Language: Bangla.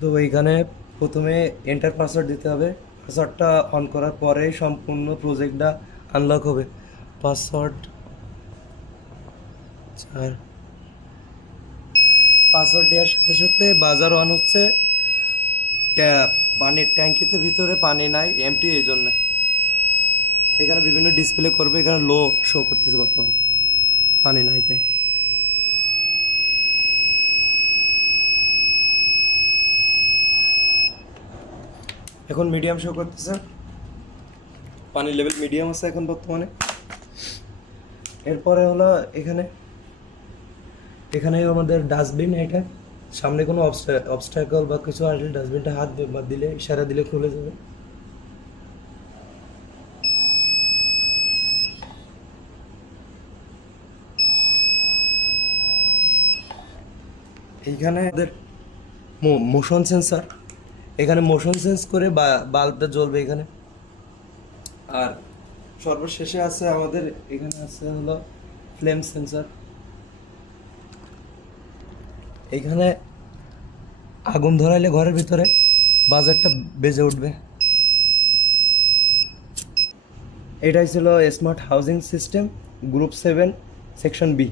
তো এইখানে প্রথমে এন্টার পাসওয়ার্ড দিতে হবে। পাসওয়ার্ডটা অন করার পরেই সম্পূর্ণ প্রজেক্টটা আনলক হবে। পাসওয়ার্ড 4, পাসওয়ার্ড দেওয়ার সাথে সাথে বাজার অন হচ্ছে। পানির ট্যাঙ্কিতে ভিতরে পানি নাই, এমটি, এই জন্য এখানে বিভিন্ন ডিসপ্লে করবে। এখানে লো শো করতেছে বর্তমান, পানি নাই তাই। এখন মিডিয়াম শো করতেছে, পানির লেভেল মিডিয়াম আছে এখন বর্তমানে। এরপরে হলো এখানে এখানে আমাদের ডাস্টবিন। এটা সামনে কোনো অবস্ট্যাকল বা কিছু আসলে ডাস্টবিনটা হাত দিলে, ইশারা দিলে খুলে যাবে। এইখানে আমাদের মোশন সেন্সার, এখানে মোশন সেন্স করে বাল্বটা জ্বলবে এখানে। আর সর্বশেষে আছে আমাদের, এখানে আছে হলো ফ্লেম সেন্সার। এখানে আগুন ধরাইলে ঘরের ভিতরে বাজারটা বেজে উঠবে। এটাই ছিল smart housing system group 7 section B.